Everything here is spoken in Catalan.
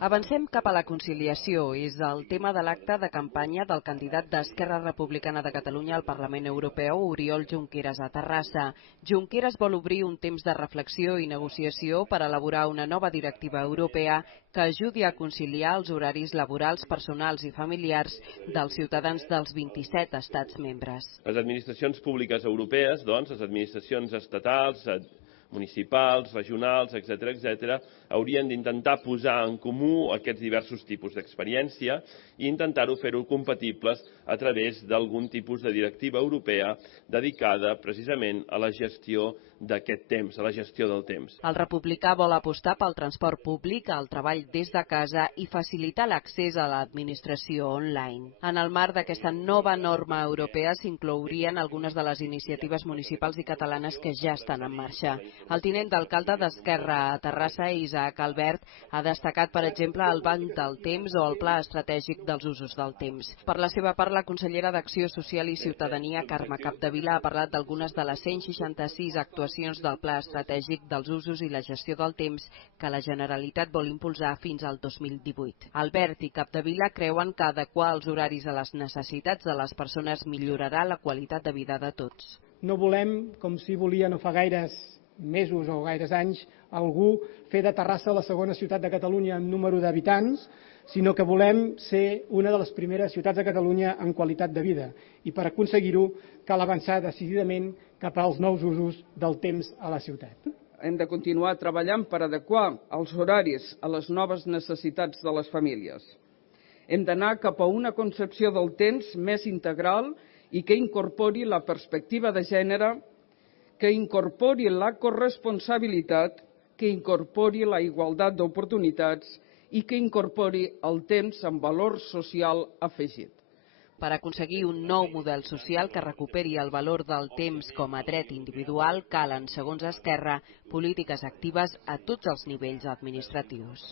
Avancem cap a la conciliació. És el tema de l'acte de campanya del candidat d'Esquerra Republicana de Catalunya al Parlament Europeu, Oriol Junqueras, a Terrassa. Junqueras vol obrir un temps de reflexió i negociació per elaborar una nova directiva europea que ajudi a conciliar els horaris laborals, personals i familiars dels ciutadans dels 27 estats membres. Les administracions públiques europees, doncs, les administracions estatals, municipals, regionals, etc., haurien d'intentar posar en comú aquests diversos tipus d'experiència i intentar-ho fer-ho compatibles a través d'algun tipus de directiva europea dedicada precisament a la gestió d'aquest temps, a la gestió del temps. El republicà vol apostar pel transport públic, el treball des de casa i facilitar l'accés a l'administració online. En el marc d'aquesta nova norma europea s'inclourien algunes de les iniciatives municipals i catalanes que ja estan en marxa. El tinent d'alcalde d'Esquerra a Terrassa, Isaac Albert, ha destacat, per exemple, el banc del temps o el pla estratègic dels usos del temps. Per la seva part, la consellera d'Acció Social i Ciutadania, Carme Capdevila, ha parlat d'algunes de les 166 actuacions del pla estratègic dels usos i la gestió del temps que la Generalitat vol impulsar fins al 2018. Albert i Capdevila creuen que adequar els horaris a les necessitats de les persones millorarà la qualitat de vida de tots. No volem, com si volia no fa gaires mesos o gaires anys, algú fer de Terrassa la segona ciutat de Catalunya en número d'habitants, sinó que volem ser una de les primeres ciutats de Catalunya en qualitat de vida. I per aconseguir-ho cal avançar decididament cap als nous usos del temps a la ciutat. Hem de continuar treballant per adequar els horaris a les noves necessitats de les famílies. Hem d'anar cap a una concepció del temps més integral i que incorpori la perspectiva de gènere, que incorpori la corresponsabilitat, que incorpori la igualtat d'oportunitats i que incorpori el temps amb valor social afegit. Per aconseguir un nou model social que recuperi el valor del temps com a dret individual, calen, segons Esquerra, polítiques actives a tots els nivells administratius.